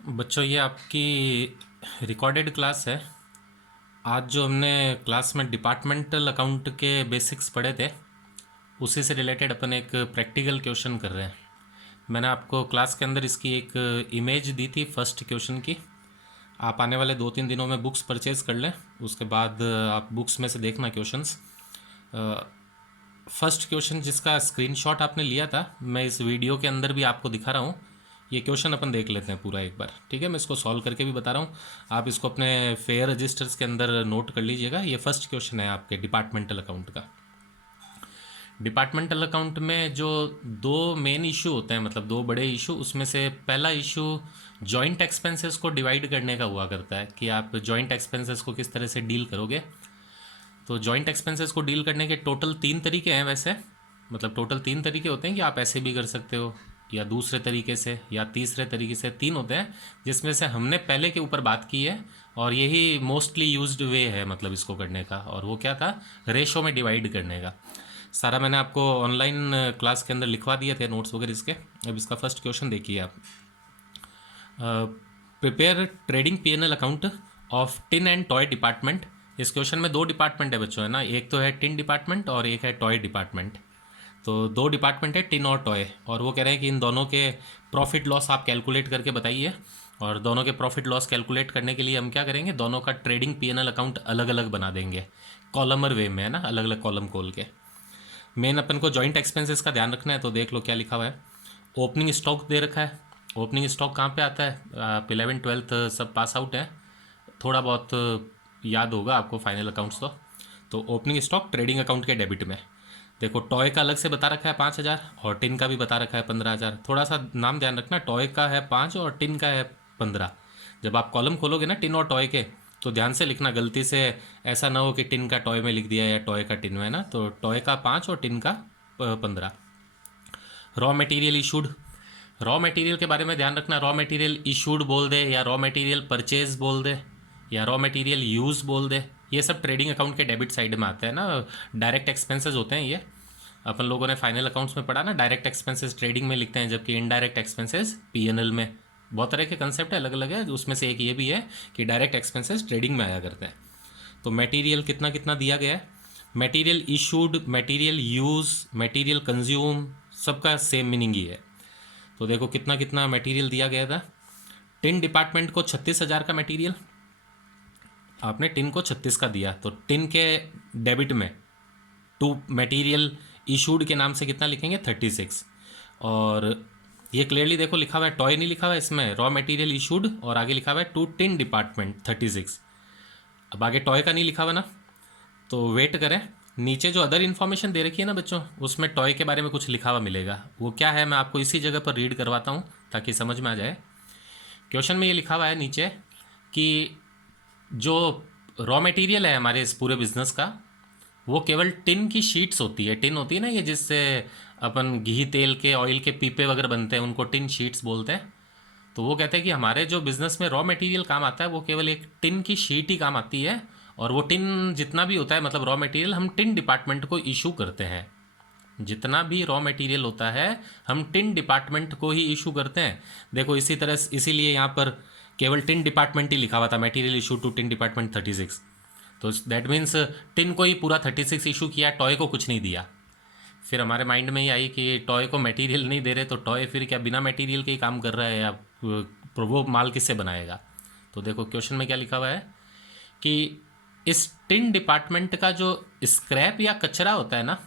बच्चों, ये आपकी रिकॉर्डेड क्लास है। आज जो हमने क्लास में डिपार्टमेंटल अकाउंट के बेसिक्स पढ़े थे, उसी से रिलेटेड अपन एक प्रैक्टिकल क्वेश्चन कर रहे हैं। मैंने आपको क्लास के अंदर इसकी एक इमेज दी थी फर्स्ट क्वेश्चन की। आप आने वाले 2-3 दिनों में बुक्स परचेज़ कर लें, उसके बाद आप बुक्स में से देखना क्वेश्चंस। फर्स्ट क्वेश्चन जिसका स्क्रीनशॉट आपने लिया था, मैं इस वीडियो के अंदर भी आपको दिखा रहा हूँ। ये क्वेश्चन अपन देख लेते हैं पूरा एक बार, ठीक है। मैं इसको सॉल्व करके भी बता रहा हूँ, आप इसको अपने फेयर रजिस्टर्स के अंदर नोट कर लीजिएगा। ये फर्स्ट क्वेश्चन है आपके डिपार्टमेंटल अकाउंट का। डिपार्टमेंटल अकाउंट में जो दो मेन इशू होते हैं, मतलब दो बड़े इशू, उसमें से पहला इशू जॉइंट एक्सपेंसेस को डिवाइड करने का हुआ करता है कि आप जॉइंट एक्सपेंसेस को किस तरह से डील करोगे। तो जॉइंट एक्सपेंसेस को डील करने के टोटल 3 तरीके हैं वैसे, मतलब टोटल 3 तरीके होते हैं कि आप ऐसे भी कर सकते हो, या दूसरे तरीके से, या तीसरे तरीके से। 3 होते हैं, जिसमें से हमने पहले के ऊपर बात की है, और यही मोस्टली यूज्ड वे है मतलब इसको करने का। और वो क्या था? रेशो में डिवाइड करने का। सारा मैंने आपको ऑनलाइन क्लास के अंदर लिखवा दिए थे नोट्स वगैरह इसके। अब इसका फर्स्ट क्वेश्चन देखिए आप। Prepare trading PNL account of tin and toy department. इस क्वेश्चन में 2 डिपार्टमेंट है बच्चों, है ना। एक तो है टिन डिपार्टमेंट और एक है टॉय डिपार्टमेंट। तो 2 डिपार्टमेंट है, टिन और टॉय, और वो कह रहे हैं कि इन दोनों के प्रॉफिट लॉस आप कैलकुलेट करके बताइए। और दोनों के प्रॉफिट लॉस कैलकुलेट करने के लिए हम क्या करेंगे, दोनों का ट्रेडिंग पीएनएल अकाउंट अलग अलग बना देंगे, कॉलमर वे में, है ना, अलग अलग कॉलम खोल के। मेन अपन को जॉइंट एक्सपेंसेस का ध्यान रखना है, तो देख लो क्या लिखा हुआ है। ओपनिंग स्टॉक दे रखा है। ओपनिंग स्टॉक कहाँ पे आता है? आप 11th 12th सब पास आउट है, थोड़ा बहुत याद होगा आपको फाइनल अकाउंट्स तो ओपनिंग स्टॉक ट्रेडिंग अकाउंट के डेबिट में। देखो, टॉय का अलग से बता रखा है 5,000, और टिन का भी बता रखा है 15,000। थोड़ा सा नाम ध्यान रखना, टॉय का है 5 और टिन का है 15। जब आप कॉलम खोलोगे ना टिन और टॉय के, तो ध्यान से लिखना, गलती से ऐसा ना हो कि टिन का टॉय में लिख दिया या टॉय का टिन में, है ना। तो टॉय का 5 और टिन का 15। Raw material issued. Raw material के बारे में ध्यान रखना, रॉ मटेरियल इशूड बोल दे, या रॉ मटेरियल परचेज बोल दे, या रॉ मटेरियल यूज बोल दे। ये सब ट्रेडिंग अकाउंट के डेबिट साइड में आते हैं ना। डायरेक्ट एक्सपेंसेस होते हैं ये। अपन लोगों ने फाइनल अकाउंट्स में पढ़ा ना, डायरेक्ट एक्सपेंसेस ट्रेडिंग में लिखते हैं, जबकि इनडायरेक्ट एक्सपेंसेस पीएनएल में। बहुत तरह के कंसेप्ट है, अलग अलग है, उसमें से एक ये भी है कि डायरेक्ट एक्सपेंसेस ट्रेडिंग में आया करते हैं। तो मटेरियल कितना कितना दिया गया है। Material issued, material use, material consume, सबका सेम मीनिंग ही है। तो देखो कितना कितना मटेरियल दिया गया था। टिन डिपार्टमेंट को 36,000 का मटेरियल, आपने टिन को 36 का दिया, तो टिन के डेबिट में टू मटेरियल इशूड के नाम से कितना लिखेंगे? 36। और ये क्लियरली देखो लिखा हुआ है, टॉय नहीं लिखा हुआ है इसमें, रॉ मटेरियल इशूड, और आगे लिखा हुआ है टू टिन डिपार्टमेंट 36। अब आगे टॉय का नहीं लिखा हुआ ना, तो वेट करें। नीचे जो अदर इन्फॉर्मेशन दे रखी है ना बच्चों, उसमें टॉय के बारे में कुछ लिखा हुआ मिलेगा। वो क्या है, मैं आपको इसी जगह पर रीड करवाता हूँ ताकि समझ में आ जाए। क्वेश्चन में ये लिखा हुआ है नीचे कि जो रॉ मटेरियल है हमारे इस पूरे बिजनेस का, वो केवल टिन की शीट्स होती है। टिन होती है ना ये, जिससे अपन घी तेल के, ऑयल के पीपे वगैरह बनते हैं, उनको टिन शीट्स बोलते हैं। तो वो कहते हैं कि हमारे जो बिजनेस में रॉ मटेरियल काम आता है, वो केवल एक टिन की शीट ही काम आती है। और वो टिन जितना भी होता है, मतलब रॉ मटेरियल, हम टिन डिपार्टमेंट को इशू करते हैं। जितना भी रॉ मटेरियल होता है, हम टिन डिपार्टमेंट को ही इशू करते हैं। देखो इसी तरह, इसीलिए यहाँ पर केवल टिन डिपार्टमेंट ही लिखा हुआ था, material issue to tin department 36। तो दैट मीन्स टिन को ही पूरा 36 इशू किया, टॉय को कुछ नहीं दिया। फिर हमारे माइंड में ये आई कि टॉय को मटेरियल नहीं दे रहे, तो टॉय फिर क्या बिना मटेरियल के ही काम कर रहा है, या वो माल किससे बनाएगा। तो देखो क्वेश्चन में क्या लिखा हुआ है कि इस टिन डिपार्टमेंट का जो स्क्रैप या कचरा होता है ना,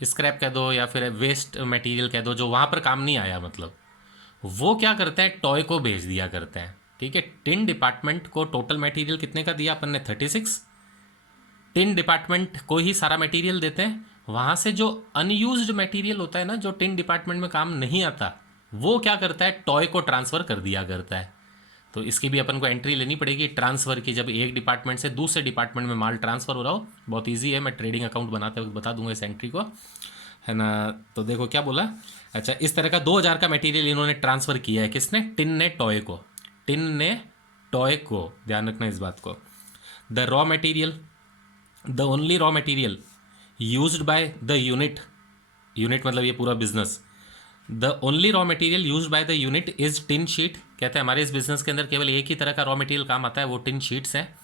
स्क्रैप कह दो या फिर वेस्ट मटेरियल कह दो, जो वहाँ पर काम नहीं आया, मतलब वो क्या करते हैं, टॉय को भेज दिया करते हैं। ठीक है, टिन डिपार्टमेंट को टोटल मटेरियल कितने का दिया अपन ने? 36। टिन डिपार्टमेंट को ही सारा मटेरियल देते हैं, वहाँ से जो अनयूज्ड मटेरियल होता है ना, जो टिन डिपार्टमेंट में काम नहीं आता, वो क्या करता है, टॉय को ट्रांसफ़र कर दिया करता है। तो इसकी भी अपन को एंट्री लेनी पड़ेगी ट्रांसफ़र की, जब एक डिपार्टमेंट से दूसरे डिपार्टमेंट में माल ट्रांसफ़र हो रहा हो। बहुत ईजी है, मैं ट्रेडिंग अकाउंट बनाते वक्त बता दूंगा इस एंट्री को, है ना। तो देखो क्या बोला। अच्छा, इस तरह का 2,000 का मटेरियल इन्होंने ट्रांसफ़र किया है। किसने? टिन ने टॉय को। टिन ने टॉय को, ध्यान रखना इस बात को। The raw material, the only raw material used by the unit, unit मतलब ये पूरा business, the only raw material use by the unit is tin sheet. कहते हैं हमारे इस बिजनेस के अंदर केवल एक ही तरह का रॉ मटेरियल काम आता है, वो टिन शीट्स हैं।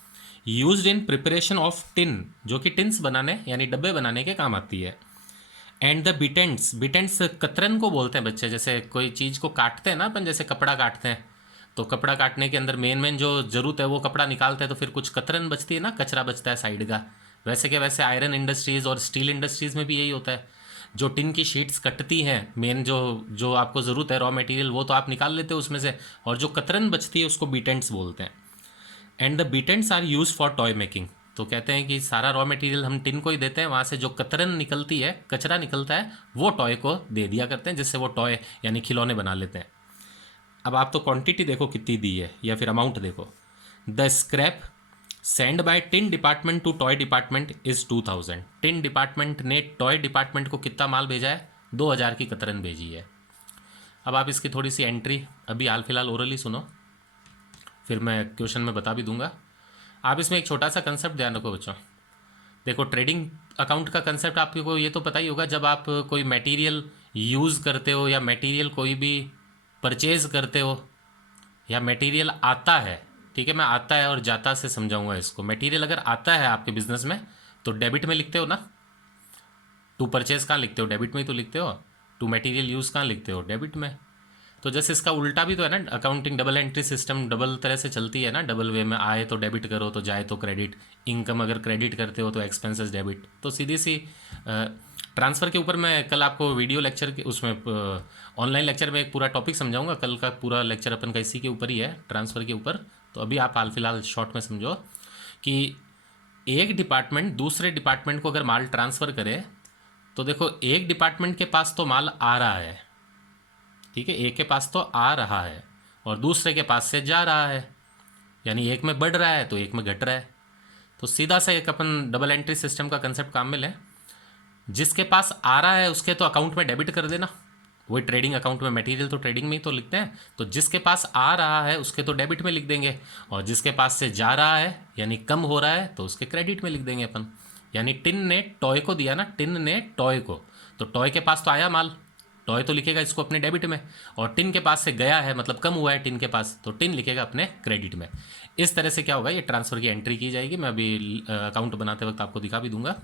Used in preparation of tin, जो कि टिन्स बनाने यानी डब्बे बनाने के काम आती है। एंड द बिटेंट्स, बिटेंट्स कतरन को बोलते हैं बच्चे, जैसे कोई चीज़ को काटते हैं ना अपन, जैसे कपड़ा काटते हैं, तो कपड़ा काटने के अंदर मेन मेन जो ज़रूरत है वो कपड़ा निकालते हैं, तो फिर कुछ कतरन बचती है ना, कचरा बचता है साइड का। वैसे के वैसे आयरन इंडस्ट्रीज़ और स्टील इंडस्ट्रीज़ में भी यही होता है। जो टिन की शीट्स कटती हैं, मेन जो जो आपको ज़रूरत है रॉ मटेरियल, वो तो आप निकाल लेते हो उसमें से, और जो कतरन बचती है उसको बीटेंट्स बोलते हैं। एंड द बीटेंट्स are use for toy making. तो कहते हैं कि सारा रॉ मटेरियल हम टिन को ही देते हैं, वहाँ से जो कतरन निकलती है, कचरा निकलता है, वो टॉय को दे दिया करते हैं, जिससे वो टॉय यानी खिलौने बना लेते हैं। अब आप तो क्वांटिटी देखो कितनी दी है, या फिर अमाउंट देखो। The scrap send by tin department to toy department is 2000। Tin department ने टॉय डिपार्टमेंट को कितना माल भेजा है? 2000 की कतरन भेजी है। अब आप इसकी थोड़ी सी एंट्री अभी हाल फिलहाल ओरली सुनो, फिर मैं क्वेश्चन में बता भी दूंगा। आप इसमें एक छोटा सा कंसेप्ट ध्यान रखो बच्चों। देखो ट्रेडिंग अकाउंट का कंसेप्ट आपको ये तो पता ही होगा, जब आप कोई मटेरियल यूज़ करते हो या मटेरियल कोई भी परचेज करते हो या मटेरियल आता है, ठीक है, मैं आता है और जाता से समझाऊंगा इसको। मटेरियल अगर आता है आपके बिजनेस में तो डेबिट में लिखते हो ना, टू परचेज कहाँ लिखते हो? डेबिट में ही तो लिखते हो। टू मटेरियल यूज़ कहाँ लिखते हो? डेबिट में। तो जैसे इसका उल्टा भी तो है ना, accounting double entry system double तरह से चलती है ना, डबल वे में, आए तो डेबिट करो तो जाए तो क्रेडिट, इनकम अगर क्रेडिट करते हो तो एक्सपेंसेस डेबिट। तो सीधी सी ट्रांसफ़र के ऊपर मैं कल आपको वीडियो लेक्चर के उसमें ऑनलाइन लेक्चर में एक पूरा टॉपिक समझाऊंगा। कल का पूरा लेक्चर अपन का इसी के ऊपर ही है, ट्रांसफ़र के ऊपर। तो अभी आप हाल फिलहाल शॉर्ट में समझो कि एक डिपार्टमेंट दूसरे डिपार्टमेंट को अगर माल ट्रांसफ़र करे, तो देखो एक डिपार्टमेंट के पास तो माल आ रहा है, ठीक है, एक के पास तो आ रहा है और दूसरे के पास से जा रहा है, यानी एक में बढ़ रहा है तो एक में घट रहा है। तो सीधा सा एक अपन डबल एंट्री सिस्टम का कंसेप्ट काम में लें। जिसके पास आ रहा है उसके तो अकाउंट में डेबिट कर देना, वही ट्रेडिंग अकाउंट में, मटेरियल तो ट्रेडिंग में ही तो लिखते हैं, तो जिसके पास आ रहा है उसके तो डेबिट में लिख देंगे, और जिसके पास से जा रहा है यानी कम हो रहा है तो उसके क्रेडिट में लिख देंगे अपन। यानी टिन ने टॉय को दिया ना, टिन ने टॉय को, तो टॉय के पास तो आया माल, टॉय तो लिखेगा इसको अपने डेबिट में, और टिन के पास से गया है मतलब कम हुआ है टिन के पास, तो टिन लिखेगा अपने क्रेडिट में। इस तरह से क्या होगा, ये ट्रांसफ़र की एंट्री की जाएगी। मैं अभी अकाउंट बनाते वक्त आपको दिखा भी दूंगा।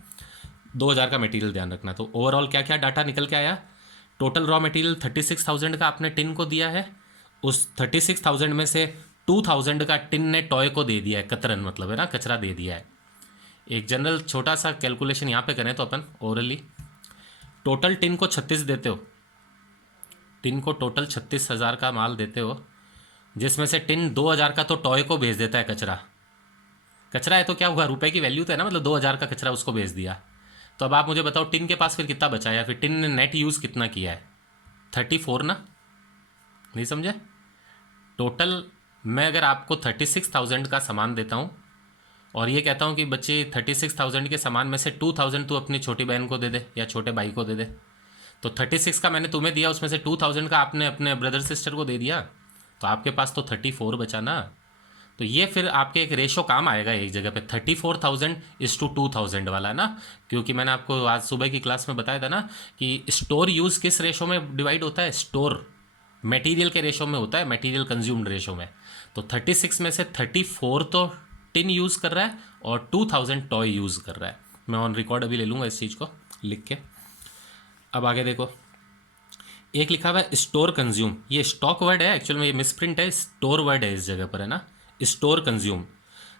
2000 का मटेरियल ध्यान रखना। तो ओवरऑल क्या क्या डाटा निकल के आया? टोटल रॉ मटेरियल 36,000 का आपने टिन को दिया है, उस 36,000 में से 2,000 का टिन ने टॉय को दे दिया है, कतरन मतलब है ना, कचरा दे दिया है। एक जनरल छोटा सा कैलकुलेशन यहाँ पे करें तो अपन ओरली, टोटल टिन को 36 देते हो, टिन को टोटल 36,000 का माल देते हो, जिसमें से टिन 2,000 का तो टॉय को भेज देता है कचरा। कचरा है तो क्या हुआ, रुपए की वैल्यू तो है ना, मतलब 2,000 का कचरा उसको भेज दिया। तो अब आप मुझे बताओ टिन के पास फिर कितना बचा, या फिर टिन ने नेट यूज़ कितना किया है? 34 ना, नहीं समझे? टोटल मैं अगर आपको 36,000 का सामान देता हूँ और ये कहता हूँ कि बच्चे 36,000 के सामान में से 2,000 तू अपनी छोटी बहन को दे दे या छोटे भाई को दे दे, तो 36 का मैंने तुम्हें दिया, उसमें से 2,000 का आपने अपने ब्रदर सिस्टर को दे दिया, तो आपके पास तो 34 बचा ना। तो ये फिर आपके एक रेशो काम आएगा एक जगह पे, 34,000:2,000 वाला ना, क्योंकि मैंने आपको आज सुबह की क्लास में बताया था ना कि स्टोर यूज़ किस रेशो में डिवाइड होता है, स्टोर मटेरियल के रेशो में होता है, मटेरियल कंज्यूम्ड रेशो में। तो 36 में से 34 तो टिन यूज़ कर रहा है और 2,000 टॉय यूज़ कर रहा है। मैं ऑन रिकॉर्ड अभी ले लूँगा इस चीज़ को लिख के। अब आगे देखो, एक लिखा हुआ है स्टोर कंज्यूम, ये स्टॉक वर्ड है एक्चुअल में, ये मिसप्रिंट है, स्टोर वर्ड है इस जगह पर, है ना, स्टोर कंज्यूम।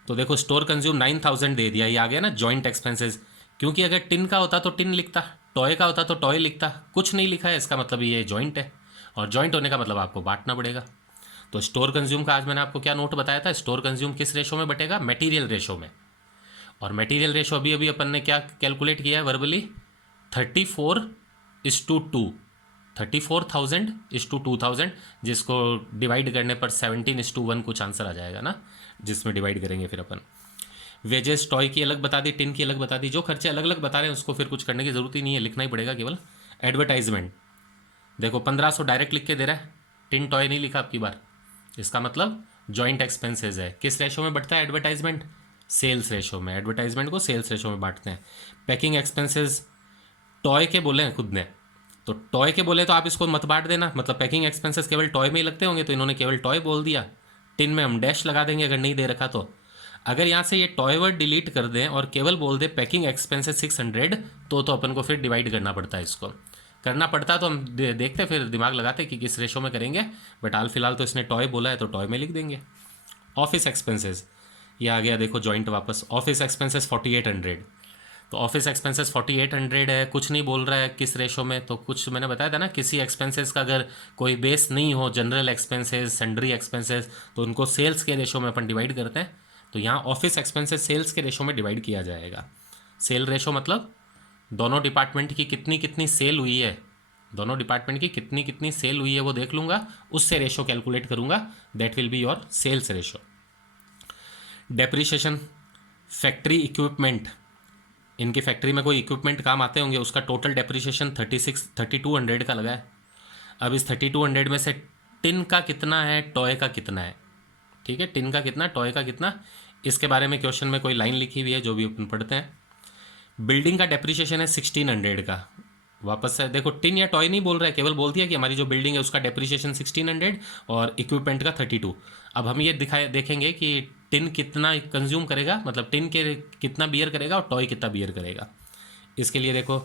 तो देखो स्टोर कंज्यूम 9,000 दे दिया, ये आ गया ना जॉइंट एक्सपेंसेस, क्योंकि अगर टिन का होता तो टिन लिखता, टॉय का होता तो टॉय लिखता, कुछ नहीं लिखा है, इसका मतलब ये जॉइंट है, और जॉइंट होने का मतलब आपको बांटना पड़ेगा। तो स्टोर कंज्यूम का आज मैंने आपको क्या नोट बताया था, स्टोर कंज्यूम किस रेशो में बटेगा, मटेरियल रेशो में। और मटेरियल रेशो अभी अभी अपन ने क्या कैलकुलेट किया है वर्बली, 34:2, 34,000:2,000, जिसको डिवाइड करने पर 17:1 कुछ आंसर आ जाएगा ना, जिसमें डिवाइड करेंगे फिर अपन। वेजेस टॉय की अलग बता दी, टिन की अलग बता दी, जो खर्चे अलग अलग बता रहे हैं उसको फिर कुछ करने की जरूरत ही नहीं है, लिखना ही पड़ेगा केवल। एडवर्टाइजमेंट देखो 1,500 डायरेक्ट लिख के दे रहा है, टिन टॉय नहीं लिखा आपकी बार, इसका मतलब जॉइंट एक्सपेंसेस है। किस रेशो में बढ़ता है एडवर्टाइजमेंट? सेल्स रेशो में, एडवर्टाइजमेंट को सेल्स रेशो में बांटते हैं। पैकिंग एक्सपेंसेस टॉय के बोले हैं खुद ने, तो टॉय के बोले तो आप इसको मत बांट देना, मतलब पैकिंग एक्सपेंसेस केवल टॉय में ही लगते होंगे, तो इन्होंने केवल टॉय बोल दिया। टिन में हम डैश लगा देंगे अगर नहीं दे रखा तो। अगर यहाँ से ये टॉय वर्ड डिलीट कर दें और केवल बोल दे पैकिंग एक्सपेंसेस 600, तो अपन को फिर डिवाइड करना पड़ता है। इसको करना पड़ता तो हम देखते फिर दिमाग लगाते कि किस रेशो में करेंगे, बट हाल फिलहाल तो इसने टॉय बोला है तो टॉय में लिख देंगे। ऑफिस एक्सपेंसेस, ये आ गया देखो जॉइंट वापस। ऑफिस एक्सपेंसेस 4800, तो ऑफिस एक्सपेंसेस 4800 है, कुछ नहीं बोल रहा है किस रेशो में। तो कुछ मैंने बताया था ना, किसी एक्सपेंसेस का अगर कोई बेस नहीं हो, जनरल एक्सपेंसेस, सन्ड्री एक्सपेंसेस, तो उनको सेल्स के रेशो में अपन डिवाइड करते हैं। तो यहाँ ऑफिस एक्सपेंसेस सेल्स के रेशो में डिवाइड किया जाएगा। सेल रेशो मतलब दोनों डिपार्टमेंट की कितनी कितनी सेल हुई है, दोनों डिपार्टमेंट की कितनी कितनी सेल हुई है वो देख लूँगा, उससे रेशो कैलकुलेट करूँगा, that will be your sales ratio. Depreciation, factory equipment, इनकी फैक्ट्री में कोई इक्विपमेंट काम आते होंगे, उसका टोटल डेप्रिसिएशन 3200 का लगा है। अब इस 3200 में से टिन का कितना है, टॉय का कितना है, ठीक है, टिन का कितना, टॉय का कितना, इसके बारे में क्वेश्चन में कोई लाइन लिखी हुई है जो भी अपन पढ़ते हैं। बिल्डिंग का डेप्रिसिएशन है 1600 का। वापस से देखो, टिन या टॉय नहीं बोल रहा है, केवल बोल दिया कि हमारी जो बिल्डिंग है उसका डेप्रिसिएशन 1600 और इक्विपमेंट का 32। अब हम ये देखेंगे कि टिन कितना कंज्यूम करेगा, मतलब टिन के कितना बियर करेगा और टॉय कितना बियर करेगा। इसके लिए देखो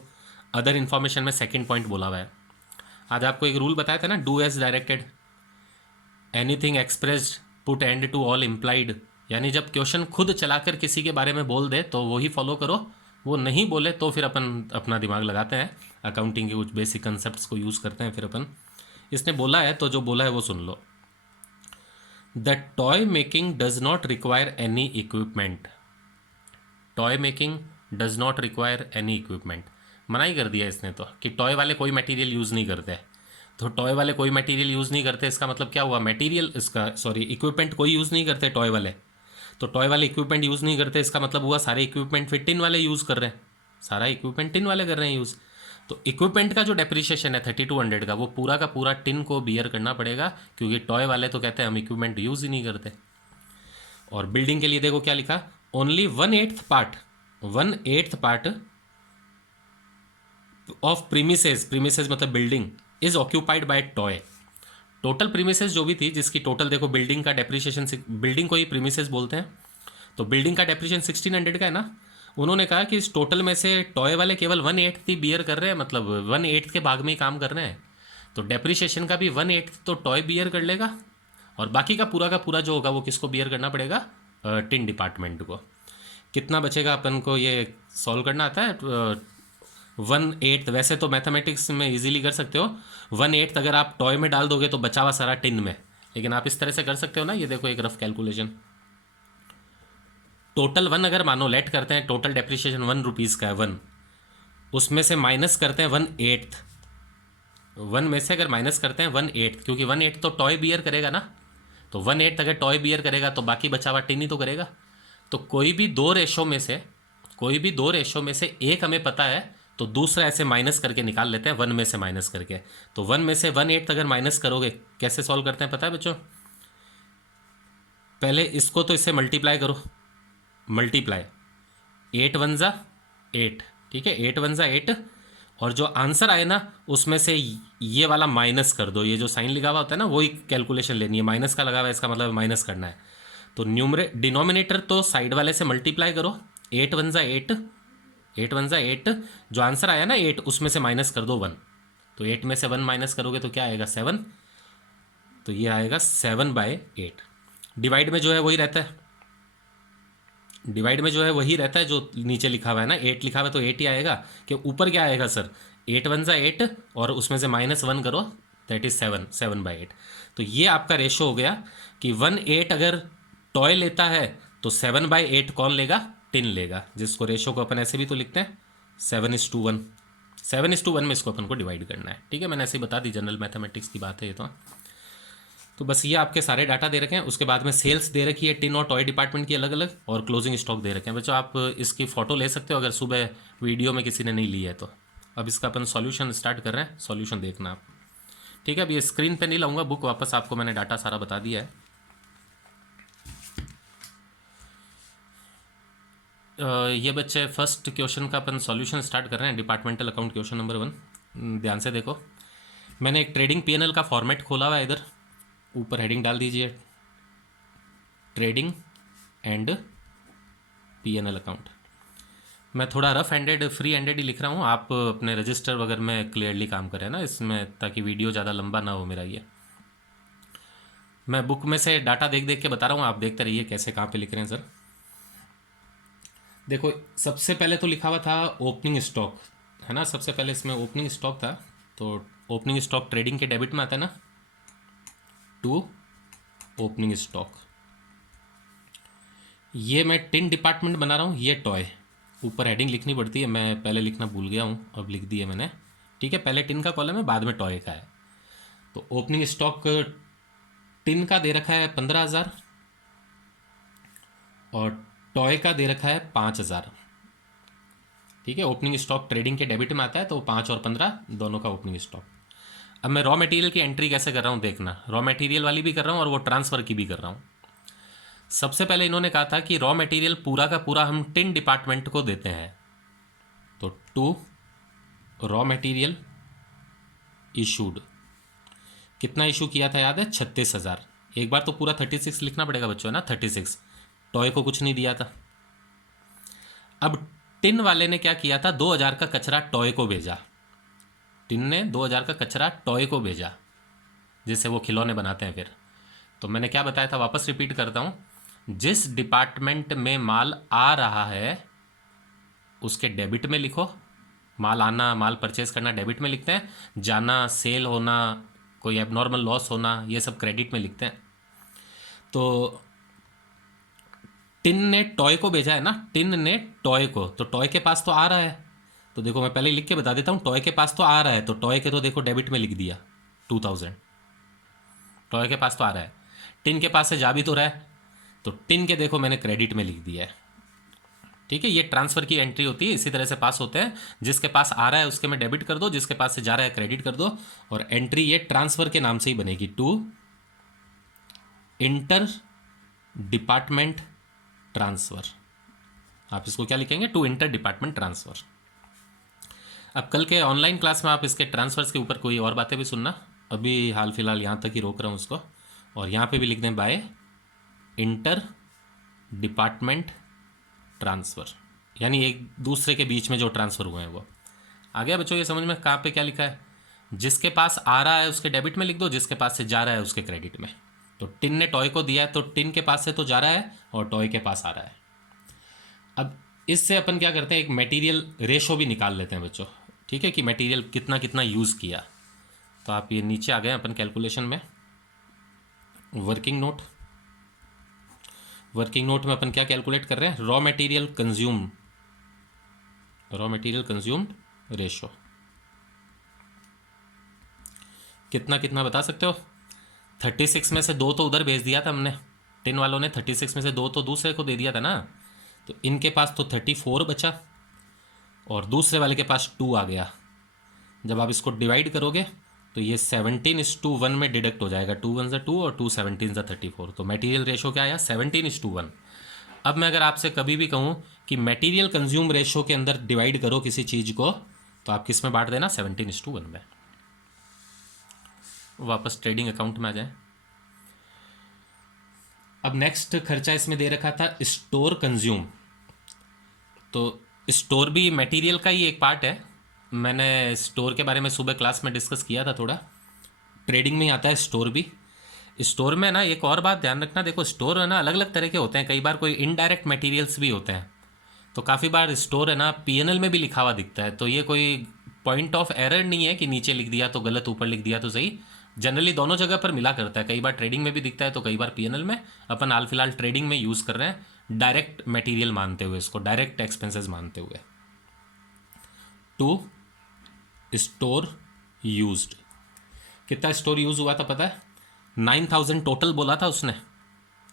अदर इन्फॉर्मेशन में सेकंड पॉइंट बोला हुआ है। आज आपको एक रूल बताया था ना, do as directed, anything expressed put and to all implied, यानी जब क्वेश्चन खुद चलाकर किसी के बारे में बोल दे तो वही फॉलो करो, वो नहीं बोले तो फिर अपन अपना दिमाग लगाते हैं, अकाउंटिंग के कुछ बेसिक कंसेप्ट्स को यूज़ करते हैं फिर अपन। इसने बोला है तो जो बोला है वो सुन लो। The toy making does not require any equipment, toy making does not require any equipment, मना ही कर दिया इसने तो कि टॉय वाले कोई मटेरियल यूज़ नहीं करते। तो टॉय वाले कोई मटेरियल यूज़ नहीं करते, इसका मतलब क्या हुआ, मटेरियल इसका सॉरी इक्विपमेंट कोई यूज़ नहीं करते टॉय वाले, तो टॉय वाले इक्विपमेंट यूज़ नहीं करते, इसका मतलब हुआ सारे इक्विपमेंट फिर टिन वाले यूज़ कर रहे हैं, सारा इक्विपमेंट टिन वाले कर रहे हैं यूज़। तो इक्विपमेंट का जो डेप्रिसिएशन है 3200 का, वो पूरा का पूरा टिन को बियर करना पड़ेगा, क्योंकि टॉय वाले तो कहते हैं हम इक्विपमेंट यूज़ ही नहीं करते। और बिल्डिंग के लिए देखो क्या लिखा, only 1/8 part, 1/8 part of premises, premises मतलब building, is occupied by toy. Total premises जो भी थी, जिसकी टोटल देखो बिल्डिंग का डेप्रिसिएशन, बिल्डिंग को ही प्रीमिसेस बोलते हैं, तो बिल्डिंग का डेप्रिसिएशन 1600 का है ना। उन्होंने कहा कि इस टोटल में से टॉय वाले केवल 1/8 ही बियर कर रहे हैं, मतलब 1/8 के भाग में ही काम कर रहे हैं, तो डेप्रिसिएशन का भी 1/8 तो टॉय बियर कर लेगा, और बाकी का पूरा जो होगा वो किसको बियर करना पड़ेगा, टिन डिपार्टमेंट को। कितना बचेगा अपन को ये सॉल्व करना आता है। 1/8, वैसे तो मैथमेटिक्स में इजीली कर सकते हो, 1/8 अगर आप टॉय में डाल दोगे तो बचा हुआ सारा टिन में, लेकिन आप इस तरह से कर सकते हो ना, ये देखो एक रफ कैलकुलेशन, टोटल 1 अगर मानो लेट करते हैं, टोटल डेप्रिसिएशन 1 रुपीज़ का है 1, उसमें से माइनस करते हैं 1/8, 1 में से अगर माइनस करते हैं 1/8, क्योंकि 1/8 तो टॉय बियर करेगा ना, तो 1/8 अगर टॉय बियर करेगा तो बाकी बचा हुआ टिन ही तो करेगा। तो कोई भी दो रेशो में से एक हमें पता है, तो दूसरा ऐसे माइनस करके निकाल लेते हैं 1 में से माइनस करके। तो 1 में से 1/8 अगर माइनस करोगे, कैसे सॉल्व करते हैं पता है बच्चों, पहले इसको तो इससे मल्टीप्लाई करो, मल्टीप्लाई 8 1 जा 8, ठीक है, 8 1 जा 8, और जो आंसर आए ना उसमें से ये वाला माइनस कर दो, ये जो साइन लगा हुआ होता है ना वही कैलकुलेशन लेनी है, माइनस का लगा हुआ है इसका मतलब माइनस करना है। तो डिनोमिनेटर तो साइड वाले से मल्टीप्लाई करो, 8 1 जा 8, 8 1 जा 8, जो आंसर आया ना 8 उसमें से माइनस कर दो 1, तो 8 में से 1 माइनस करोगे तो क्या आएगा 7, तो ये आएगा 7/8। डिवाइड में जो है वही रहता है, डिवाइड में जो है वही रहता है जो नीचे लिखा हुआ है ना, 8 लिखा हुआ है तो 8 ही आएगा, कि ऊपर क्या आएगा सर, 8 1 जा 8 और उसमें से -1 करो, दैट इज 7, 7/8। तो ये आपका रेशो हो गया कि 1/8 अगर टॉय लेता है तो 7/8 कौन लेगा, टिन लेगा, जिसको रेशो को अपन ऐसे भी तो लिखते हैं 7:1, 7:1 में इसको अपन को डिवाइड करना है, ठीक है, मैंने ऐसे ही बता दी, जनरल मैथमेटिक्स की बात है ये तो बस ये आपके सारे डाटा दे रखे हैं। उसके बाद में सेल्स दे रखी है टिन और टॉय डिपार्टमेंट की अलग अलग, और क्लोजिंग स्टॉक दे रखे हैं। बच्चों आप इसकी फ़ोटो ले सकते हो अगर सुबह वीडियो में किसी ने नहीं ली है तो। अब इसका अपन सॉल्यूशन स्टार्ट कर रहे हैं, सॉल्यूशन देखना आप, ठीक है। अब ये स्क्रीन पे नहीं लाऊंगा, बुक वापस आपको मैंने डाटा सारा बता दिया है। ये बच्चे फर्स्ट क्वेश्चन का अपन सॉल्यूशन स्टार्ट कर रहे हैं, डिपार्टमेंटल अकाउंट क्वेश्चन नंबर 1। ध्यान से देखो, मैंने एक ट्रेडिंग पीएनएल का फॉर्मेट खोला हुआ है इधर, ऊपर हेडिंग डाल दीजिए ट्रेडिंग एंड पीएनएल अकाउंट। मैं थोड़ा रफ हैंडेड फ्री हैंडेड ही लिख रहा हूँ, आप अपने रजिस्टर वगैरह में क्लियरली काम करें ना इसमें, ताकि वीडियो ज़्यादा लंबा ना हो मेरा। ये मैं बुक में से डाटा देख देख के बता रहा हूँ, आप देखते रहिए कैसे कहाँ पे लिख रहे हैं सर। देखो सबसे पहले तो लिखा हुआ था ओपनिंग स्टॉक, है ना, सबसे पहले इसमें ओपनिंग स्टॉक था। तो ओपनिंग स्टॉक ट्रेडिंग के डेबिट में आता है ना, टू ओपनिंग स्टॉक। ये मैं टिन डिपार्टमेंट बना रहा हूँ, ये टॉय। ऊपर हेडिंग लिखनी पड़ती है, मैं पहले लिखना भूल गया हूँ, अब लिख दी है मैंने। ठीक है, पहले टिन का कॉलम है, बाद में टॉय का है। तो ओपनिंग स्टॉक टिन का दे रखा है 15,000 और टॉय का दे रखा है 5,000। ठीक है, ओपनिंग स्टॉक ट्रेडिंग के डेबिट में आता है, तो 5 और 15 दोनों का ओपनिंग स्टॉक। अब मैं रॉ मटेरियल की एंट्री कैसे कर रहा हूँ देखना, रॉ मटेरियल वाली भी कर रहा हूँ और वो ट्रांसफ़र की भी कर रहा हूँ। सबसे पहले इन्होंने कहा था कि रॉ मटेरियल पूरा का पूरा हम टिन डिपार्टमेंट को देते हैं, तो टू रॉ मटेरियल इशूड। कितना इशू किया था याद है, 36,000। एक बार तो पूरा 36 लिखना पड़ेगा बच्चों, है ना, 36। टॉय को कुछ नहीं दिया था। अब टिन वाले ने क्या किया था, 2,000 का कचरा टॉय को भेजा। टिन ने 2,000 का कचरा टॉय को भेजा, जिससे वो खिलौने बनाते हैं फिर। तो मैंने क्या बताया था, वापस रिपीट करता हूँ, जिस डिपार्टमेंट में माल आ रहा है उसके डेबिट में लिखो। माल आना, माल परचेज करना डेबिट में लिखते हैं, जाना, सेल होना, कोई एबनॉर्मल लॉस होना, ये सब क्रेडिट में लिखते हैं। तो टिन ने टॉय को भेजा है ना, टिन ने टॉय को, तो टॉय के पास तो आ रहा है। तो देखो मैं पहले लिख के बता देता हूँ, टॉय के पास तो आ रहा है, तो टॉय के तो देखो डेबिट में लिख दिया 2,000। टॉय के पास तो आ रहा है, टिन के पास से जा भी तो रहा है, तो टिन के देखो मैंने क्रेडिट में लिख दिया है। ठीक है, ये ट्रांसफर की एंट्री होती है, इसी तरह से पास होते हैं। जिसके पास आ रहा है उसके में डेबिट कर दो, जिसके पास से जा रहा है क्रेडिट कर दो, और एंट्री ये ट्रांसफर के नाम से ही बनेगी, टू इंटर डिपार्टमेंट ट्रांसफर। आप इसको क्या लिखेंगे, टू इंटर डिपार्टमेंट ट्रांसफर। अब कल के ऑनलाइन क्लास में आप इसके ट्रांसफर्स के ऊपर कोई और बातें भी सुनना, अभी हाल फिलहाल यहाँ तक ही रोक रहा हूँ उसको। और यहाँ पे भी लिख दें बाय इंटर डिपार्टमेंट ट्रांसफ़र, यानी एक दूसरे के बीच में जो ट्रांसफ़र हुए हैं वो। आ गया बच्चों ये समझ में, कहाँ पे क्या लिखा है। जिसके पास आ रहा है उसके डेबिट में लिख दो, जिसके पास से जा रहा है उसके क्रेडिट में। तो टिन ने टॉय को दिया है, तो टिन के पास से तो जा रहा है और टॉय के पास आ रहा है। अब इससे अपन क्या करते हैं, एक मटेरियल रेशो भी निकाल लेते हैं बच्चों। ठीक है, कि मटेरियल कितना कितना यूज़ किया। तो आप ये नीचे आ गए अपन कैलकुलेशन में, वर्किंग नोट। वर्किंग नोट में अपन क्या कैलकुलेट कर रहे हैं, raw material consume, raw material consumed ratio. कितना कितना बता सकते हो, 36 में से 2 तो उधर भेज दिया था हमने, टिन वालों ने 36 में से 2 तो दूसरे को दे दिया था ना, तो इनके पास तो 34 बचा और दूसरे वाले के पास 2 आ गया। जब आप इसको डिवाइड करोगे तो ये 17:1 में डिडक्ट हो जाएगा, 2 1 2 और 2 17 34। तो मटेरियल रेशो क्या आया, 17:1। अब मैं अगर आपसे कभी भी कहूँ कि मटेरियल कंज्यूम रेशो के अंदर डिवाइड करो किसी चीज़ को, तो आप किस में बांट देना, 17:1 में। वापस ट्रेडिंग अकाउंट में आ जाए। अब नेक्स्ट खर्चा इसमें दे रखा था स्टोर कंज्यूम। तो स्टोर भी मटेरियल का ही एक पार्ट है, मैंने स्टोर के बारे में सुबह क्लास में डिस्कस किया था थोड़ा। ट्रेडिंग में ही आता है स्टोर भी। स्टोर में ना एक और बात ध्यान रखना, देखो स्टोर है ना अलग अलग तरह के होते हैं, कई बार कोई इनडायरेक्ट मटेरियल्स भी होते हैं। तो काफ़ी बार स्टोर है ना पीएनएल में भी लिखा हुआ दिखता है, तो ये कोई पॉइंट ऑफ एरर नहीं है कि नीचे लिख दिया तो गलत, ऊपर लिख दिया तो सही। जनरली दोनों जगह पर मिला करता है, कई बार ट्रेडिंग में भी दिखता है तो कई बार पीएनएल में। अपन हाल फिलहाल ट्रेडिंग में यूज़ कर रहे हैं डायरेक्ट मटेरियल मानते हुए, इसको डायरेक्ट एक्सपेंसेस मानते हुए। टू स्टोर यूज्ड, कितना स्टोर यूज़ हुआ था पता है, 9,000 टोटल बोला था उसने,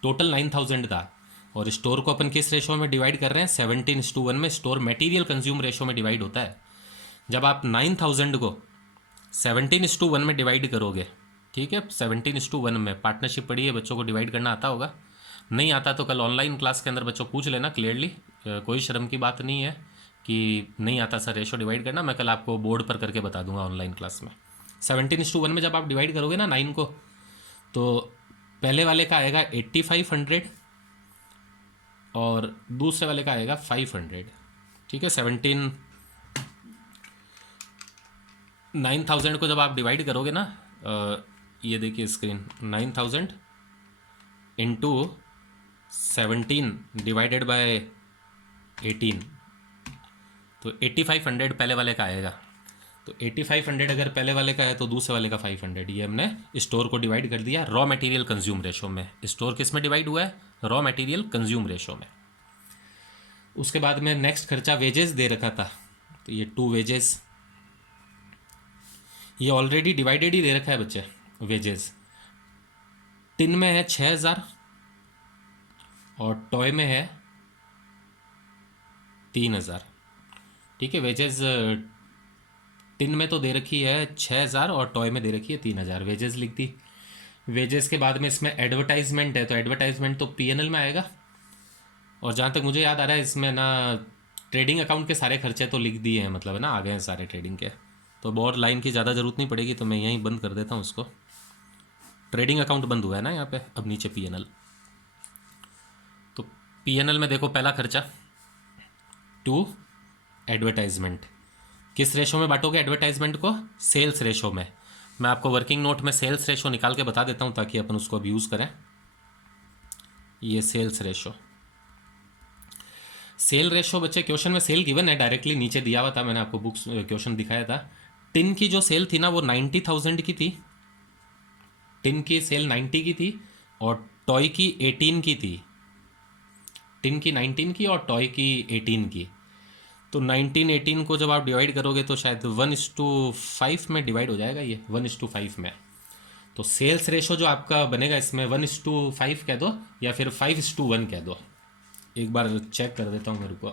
टोटल 9,000 था। और स्टोर को अपन किस रेशो में डिवाइड कर रहे हैं, 17:1 में। स्टोर मटेरियल कंज्यूम रेशो में डिवाइड होता है। जब आप 9,000 को 17:1 में डिवाइड करोगे, ठीक है, 17:1 में, पार्टनरशिप पढ़ी है बच्चों को, डिवाइड करना आता होगा, नहीं आता तो कल ऑनलाइन क्लास के अंदर बच्चों पूछ लेना क्लियरली, कोई शर्म की बात नहीं है। कि नहीं आता सर रेशो डिवाइड करना, मैं कल आपको बोर्ड पर करके बता दूंगा ऑनलाइन क्लास में। 17:1 में जब आप डिवाइड करोगे ना 9 को, तो पहले वाले का आएगा 8500 और दूसरे वाले का आएगा 500। ठीक है, 9000 को जब आप डिवाइड करोगे ना, ये देखिए स्क्रीन, 9000 इंटू 17 डिवाइडेड बाय 18, तो 8500 पहले वाले का आएगा। तो 8500 अगर पहले वाले का है तो दूसरे वाले का 500। ये हमने स्टोर को डिवाइड कर दिया रॉ मटेरियल कंज्यूम रेशो में। स्टोर किस में डिवाइड हुआ है? रॉ मटेरियल कंज्यूम रेशो में। उसके बाद में नेक्स्ट खर्चा वेजेस दे रखा था, तो ये 2 वेजेस, ये ऑलरेडी डिवाइडेड ही दे रखा है बच्चे। वेजेस टिन में है 6000 और टॉय में है 3000। ठीक है, वेजेस टिन में तो दे रखी है 6000 और टॉय में दे रखी है 3000, वेजेस लिख दी। वेजेस के बाद में इसमें एडवर्टाइजमेंट है, तो एडवर्टाइजमेंट तो पीएनएल में आएगा। और जहाँ तक मुझे याद आ रहा है इसमें ना ट्रेडिंग अकाउंट के सारे खर्चे तो लिख दिए हैं, मतलब है ना, आ गए हैं सारे ट्रेडिंग के, तो बहुत लाइन की ज़्यादा ज़रूरत नहीं पड़ेगी, तो मैं यहीं बंद कर देता हूँ उसको। ट्रेडिंग अकाउंट बंद हुआ है ना यहाँ पे, अब नीचे पीएनएल। तो पीएनएल में देखो पहला खर्चा टू एडवर्टाइजमेंट। किस रेशो में बांटोगे एडवर्टाइजमेंट को? सेल्स रेशो में। मैं आपको वर्किंग नोट में सेल्स रेशो निकाल के बता देता हूँ ताकि अपन उसको अब यूज़ करें। ये सेल्स रेशो, सेल रेशो बच्चे क्वेश्चन में सेल गिवन है, डायरेक्टली नीचे दिया हुआ था, मैंने आपको बुक्स क्वेश्चन दिखाया था। टिन की जो सेल थी ना वो 90,000 की थी, टिन की सेल 90 की थी और टॉय की 18 की थी। टिन की 19 की और टॉय की 18 की। तो 19-18 को जब आप डिवाइड करोगे तो शायद 1:5 में डिवाइड हो जाएगा, ये 1:5 में। तो सेल्स रेशो जो आपका बनेगा इसमें 1:5 कह दो या फिर 5:1 कह दो। एक बार चेक कर देता हूँ मेरे को।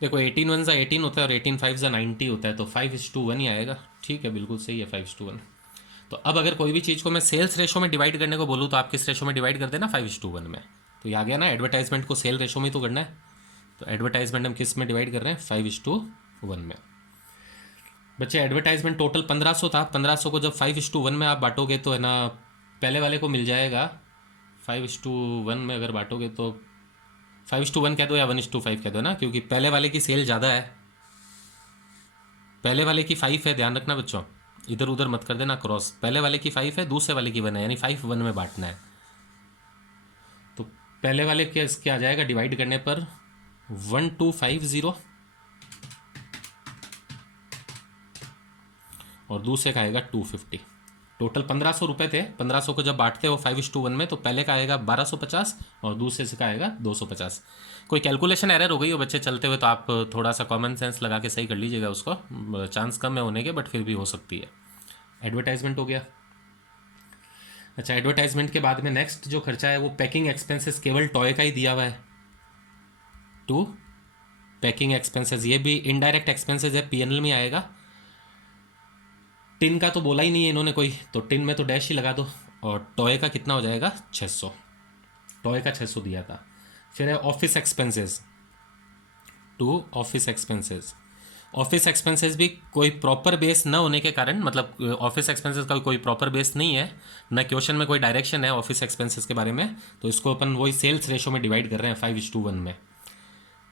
देखो 18 1 18 होता है और 18 5 90 होता है, तो 5:1 ही आएगा। ठीक है, बिल्कुल सही है, 5:1। तो अब अगर कोई भी चीज़ को मैं सेल्स रेशो में डिवाइड करने को बोलूँ तो आप किस रेशो में डिवाइड कर देना? 5:1 में। तो ये आ गया ना, एडवर्टाइजमेंट को सेल रेशो में तो करना है, तो एडवर्टाइजमेंट हम किस में डिवाइड कर रहे हैं? 5:1 में। बच्चे एडवर्टाइजमेंट टोटल 1500 था, 1500 को जब 5:1 में आप बांटोगे तो है ना, पहले वाले को मिल जाएगा 5:1 में अगर बांटोगे तो 5:1 कह दो या 1:5 कह दो ना, क्योंकि पहले वाले की सेल ज़्यादा है, पहले वाले की 5 है, ध्यान रखना बच्चों, इधर उधर मत कर देना क्रॉस। पहले वाले की 5 है, दूसरे वाले की 1 है, यानी 5:1 में बांटना है। तो पहले वाले के इसके आ जाएगा डिवाइड करने पर 1250 और दूसरे का आएगा 250। टोटल 1500 रुपये थे, 1500 को जब बांटते हो 5:1 में तो पहले का आएगा 1250 और दूसरे से का आएगा 250। कोई कैलकुलेशन एरर हो गई हो बच्चे चलते हुए तो आप थोड़ा सा कॉमन सेंस लगा के सही कर लीजिएगा उसको, चांस कम है होने के, बट फिर भी हो सकती है। एडवर्टाइजमेंट हो गया। अच्छा, एडवर्टाइजमेंट के बाद में नेक्स्ट जो खर्चा है वो पैकिंग एक्सपेंसेस, केवल टॉय का ही दिया हुआ है। टू पैकिंग एक्सपेंसेस, ये भी इनडायरेक्ट एक्सपेंसेस है, पीएनएल में आएगा। टिन का तो बोला ही नहीं है इन्होंने कोई, तो टिन में तो डैश ही लगा दो। और टॉय का कितना हो जाएगा? 600। टॉय का 600 दिया था। फिर है office expenses, to office expenses. Office expenses भी कोई प्रॉपर बेस न होने के कारण, मतलब ऑफिस एक्सपेंसेस का कोई प्रॉपर बेस नहीं है, न क्वेश्चन में कोई डायरेक्शन है ऑफिस एक्सपेंसेस के बारे में, तो इसको अपन वही सेल्स रेशो में डिवाइड कर रहे हैं 5:1 में।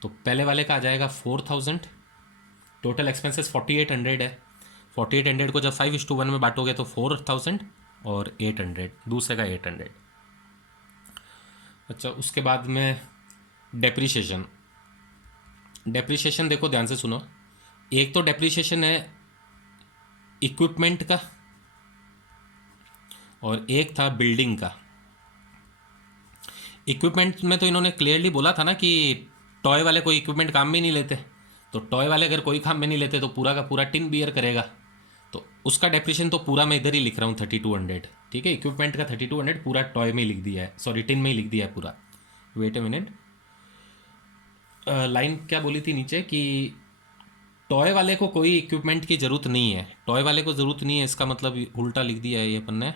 तो पहले वाले का आ जाएगा 4000, टोटल एक्सपेंसेस 4800 है। 4800 को जब 5:1 में बांटोगे तो 4000 और 800, दूसरे का 800। अच्छा, उसके बाद में डेप्रीशिएशन। डेप्रीशिएशन देखो ध्यान से सुनो, एक तो डेप्रीशिएशन है इक्विपमेंट का और एक था बिल्डिंग का। इक्विपमेंट में तो इन्होंने क्लियरली बोला था ना कि टॉय वाले कोई इक्विपमेंट काम में नहीं लेते, तो टॉय वाले अगर कोई काम में नहीं लेते तो पूरा का पूरा टिन बियर करेगा, तो उसका डेप्रीशिएशन तो पूरा मैं इधर ही लिख रहा हूँ 3200। ठीक है, इक्विपमेंट का 3200 पूरा टॉय में ही लिख दिया है, सॉरी टिन में ही लिख दिया है पूरा। वेट ए मिनट, लाइन क्या बोली थी नीचे कि टॉय वाले को कोई इक्विपमेंट की ज़रूरत नहीं है, टॉय वाले को ज़रूरत नहीं है, इसका मतलब उल्टा लिख दिया है ये अपन ने।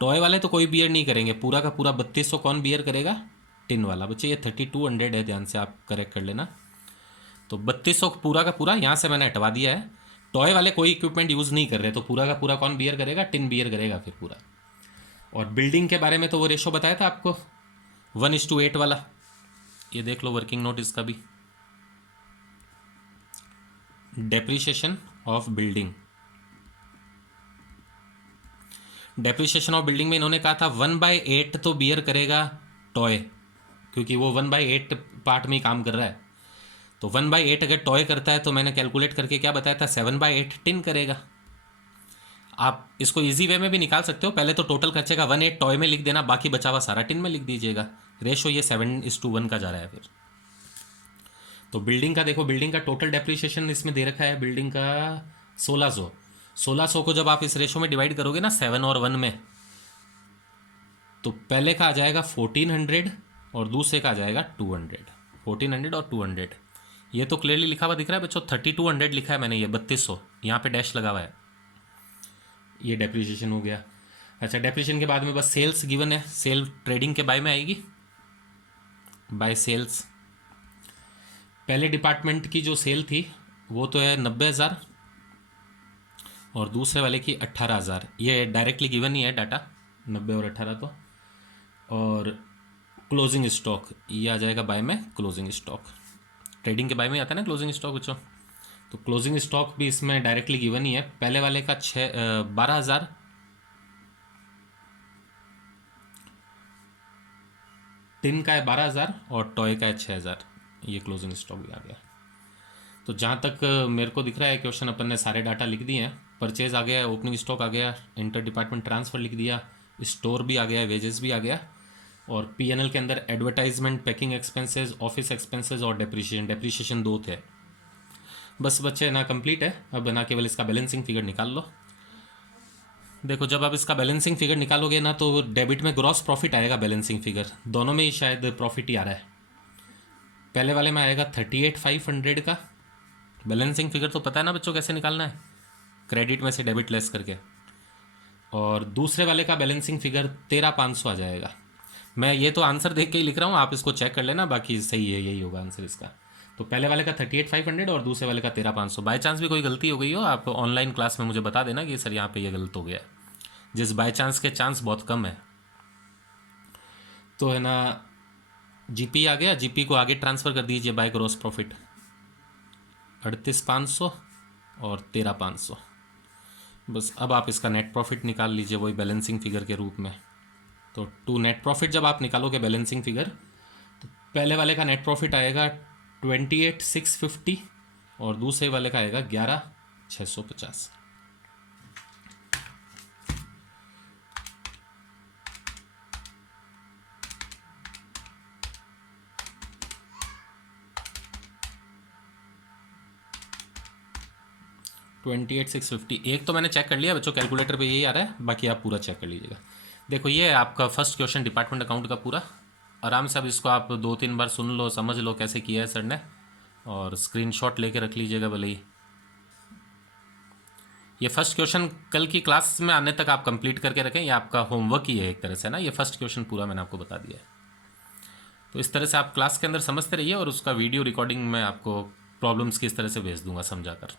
टॉय वाले तो कोई बियर नहीं करेंगे, पूरा का पूरा 3200 कौन बियर करेगा? टिन वाला। बच्चे ये 3200 है, ध्यान से आप करेक्ट कर लेना। तो 3200 पूरा का पूरा यहाँ से मैंने हटवा दिया है। टॉय वाले कोई इक्विपमेंट यूज़ नहीं कर रहे, तो पूरा का पूरा कौन बियर करेगा? टिन बियर करेगा फिर पूरा। और बिल्डिंग के बारे में तो वो रेशो बताया था आपको 1:8 वाला, ये देख लो वर्किंग नोट इसका भी। Depreciation of building, depreciation of building में इन्होंने कहा था 1/8 तो बियर करेगा टॉय, क्योंकि वो 1/8 पार्ट में ही काम कर रहा है। तो 1/8 अगर टॉय करता है तो मैंने कैलकुलेट करके क्या बताया था, 7/8 टिन करेगा। आप इसको इजी वे में भी निकाल सकते हो, पहले तो टोटल खर्चे का 1/8 टॉय में लिख देना, बाकी बचा हुआ सारा टिन में लिख दीजिएगा। रेशो ये 7:1 का जा रहा है फिर। तो बिल्डिंग का देखो, बिल्डिंग का टोटल डेप्रिसिएशन इसमें दे रखा है बिल्डिंग का 1600 को जब आप इस रेशो में डिवाइड करोगे ना 7 और 1 में, तो पहले का आ जाएगा 1400 और दूसरे का आ जाएगा 200। 1400 और 200, ये तो क्लियरली लिखा हुआ दिख रहा है बच्चों। 3200 लिखा है मैंने, ये 3200 यहाँ पे डैश लगा हुआ है, ये डेप्रिसिएशन हो गया। अच्छा, डेप्रिसिएशन के बाद में बस सेल्स गिवन है, सेल ट्रेडिंग के बाय में आएगी, बाय सेल्स। पहले डिपार्टमेंट की जो सेल थी वो तो है 90,000 और दूसरे वाले की 18,000। ये डायरेक्टली गिवन ही है डाटा, 90 और 18 तो। और क्लोजिंग स्टॉक ये आ जाएगा बाय में, क्लोजिंग स्टॉक ट्रेडिंग के बाय में आता है ना क्लोजिंग स्टॉक बच्चों। तो क्लोजिंग स्टॉक भी इसमें डायरेक्टली गिवन ही है। पहले वाले का 12,000, टिन का है 12,000 और टॉय का है 6,000। ये क्लोजिंग स्टॉक भी आ गया। तो जहाँ तक मेरे को दिख रहा है क्वेश्चन अपन ने सारे डाटा लिख दिए हैं। परचेज आ गया, ओपनिंग स्टॉक आ गया, इंटर डिपार्टमेंट ट्रांसफ़र लिख दिया, स्टोर भी आ गया, वेजेस भी आ गया, और पीएनएल के अंदर advertisement, packing expenses, office expenses और डेप्रिसिएशन 2 थे। बस बच्चे ना कंप्लीट है, अब ना केवल इसका बैलेंसिंग फिगर निकाल लो। देखो, जब आप इसका बैलेंसिंग फिगर निकालोगे ना तो डेबिट में ग्रॉस प्रॉफिट आएगा, बैलेंसिंग फिगर दोनों में ही शायद प्रॉफिट ही आ रहा है। पहले वाले में आएगा 38,500 का बैलेंसिंग फिगर, तो पता है ना बच्चों कैसे निकालना है, क्रेडिट में से डेबिट लेस करके। और दूसरे वाले का बैलेंसिंग फिगर 13,500 आ जाएगा। मैं ये तो आंसर देख के ही लिख रहा हूँ, आप इसको चेक कर लेना, बाकी सही है, यही होगा आंसर इसका। तो पहले वाले का 38,500 और दूसरे वाले का 13,500। बाय चांस भी कोई गलती हो गई हो, आप ऑनलाइन क्लास में मुझे बता देना कि सर यहाँ पे ये गलत हो गया है, जिस बाय चांस के चांस बहुत कम है। तो है ना, जीपी आ गया, जीपी को आगे ट्रांसफ़र कर दीजिए बाय ग्रॉस प्रॉफिट, 38,500 और 13,500। बस अब आप इसका नेट प्रॉफिट निकाल लीजिए वही बैलेंसिंग फिगर के रूप में। तो टू नेट प्रॉफिट जब आप निकालोगे बैलेंसिंग फिगर, तो पहले वाले का नेट प्रॉफिट आएगा 28,650 और दूसरे वाले का आएगा 11,650। एक तो मैंने चेक कर लिया बच्चों, कैलकुलेटर पे यही आ रहा है, बाकी आप पूरा चेक कर लीजिएगा। देखो, ये है आपका फर्स्ट क्वेश्चन डिपार्टमेंट अकाउंट का पूरा। आराम से अब इसको आप 2-3 बार सुन लो, समझ लो कैसे किया है सर ने, और स्क्रीनशॉट लेके रख लीजिएगा भले ही। ये फर्स्ट क्वेश्चन कल की क्लास में आने तक आप कंप्लीट करके रखें, ये आपका होमवर्क ही है एक तरह से ना। ये फर्स्ट क्वेश्चन पूरा मैंने आपको बता दिया है, तो इस तरह से आप क्लास के अंदर समझते रहिए, और उसका वीडियो रिकॉर्डिंग मैं आपको प्रॉब्लम्स की इस तरह से भेज दूंगा समझा कर।